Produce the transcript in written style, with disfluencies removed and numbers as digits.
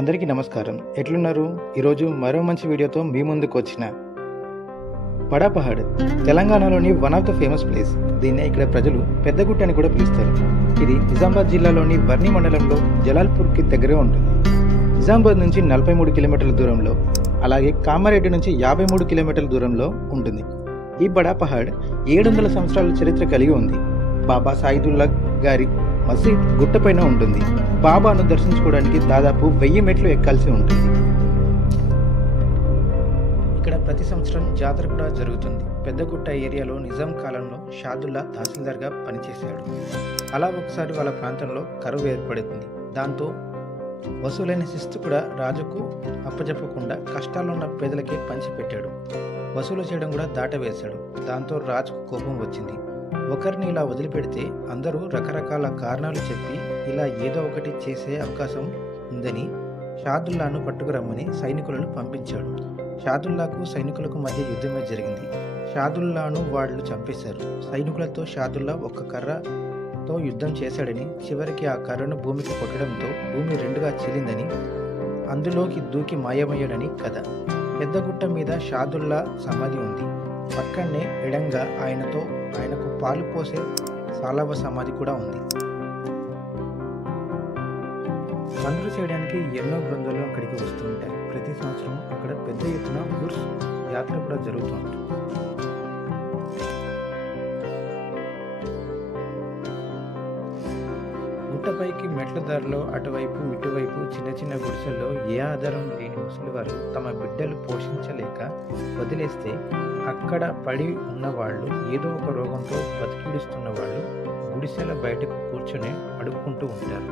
అందరికీ నమస్కారం. ఎట్లున్నారు? ఈరోజు మరో మంచి వీడియోతో మీ ముందుకు వచ్చిన బడా పహాడ్ తెలంగాణలోని one of the famous place. దీన్నే ఇక్కడ ప్రజలు పెద్దగుట్ట అని కూడా పిలుస్తారు. ఇది నిజామాబాద్ జిల్లాలోని వర్ణి మండలంలో జలాల్పూర్కి దగ్గరగా ఉంటుంది. నిజామాబాద్ నుంచి 43 కిలోమీటర్ల దూరంలో, అలాగే కామారెడ్డి నుంచి 53 కిలోమీటర్ల దూరంలో ఉంటుంది. ఈ బడా పహాడ్ 700 సంవత్సరాల చరిత్ర కలిగి ఉంది. బాబా సాయిదుల్లా గారి మసీద్ గుట్టపైన ఉంటుంది. బాబాను దర్శించుకోవడానికి దాదాపు 1000 మెట్లు ఎక్కాల్సి ఉంటుంది. ఇక్కడ ప్రతి సంవత్సరం జాతర కూడా జరుగుతుంది. పెద్దగుట్ట ఏరియాలో నిజాం కాలంలో షాదుల్లా తహసీల్దార్గా పనిచేశాడు. అలా ఒకసారి వాళ్ళ ప్రాంతంలో కరువు ఏర్పడుతుంది. దాంతో వసూలైన శిస్తు కూడా రాజుకు అప్పజెప్పకుండా కష్టాల్లో ఉన్న పేదలకే పంచిపెట్టాడు. వసూలు చేయడం కూడా దాటవేశాడు. దాంతో రాజుకు కోపం వచ్చింది. ఒకరిని ఇలా వదిలిపెడితే అందరూ రకరకాల కారణాలు చెప్పి ఇలా ఏదో ఒకటి చేసే అవకాశం ఉందని షాదుల్లాను పట్టుకురమ్మని సైనికులను పంపించాడు. షాదుల్లాకు సైనికులకు మధ్య యుద్ధమే జరిగింది. షాదుల్లాను వాళ్ళు చంపేశారు. సైనికులతో షాదుల్లా ఒక్క కర్రతో యుద్ధం చేశాడని, చివరికి ఆ కర్రను భూమికి కొట్టడంతో భూమి రెండుగా చీలిందని, అందులోకి దూకి మాయమయ్యాడని కథ. పెద్దగుట్ట మీద షాదుల్లా సమాధి ఉంది. పక్కనే ఎడంగా ఆయనకు పాలు పోసే సాలవ సమాధి కూడా ఉంది. మందులు చేయడానికి ఎన్నో బృందాలు అక్కడికి వస్తుంటాయి. ప్రతి సంవత్సరం అక్కడ పెద్ద ఎత్తున ఉర్స్ యాత్ర కూడా జరుగుతుంది. గుట్టపైకి మెట్ల దారిలో అటువైపు ఇటువైపు చిన్న చిన్న గుడిసెల్లో ఏ ఆధారం లేని ముసలివారు తమ బిడ్డలు పోషించలేక వదిలేస్తే అక్కడ పడి ఉన్నవాళ్ళు, ఏదో ఒక రోగంతో బతికిడుస్తున్న వాళ్ళు గుడిసెల బయటకు కూర్చొని అడుక్కుంటూ ఉంటారు.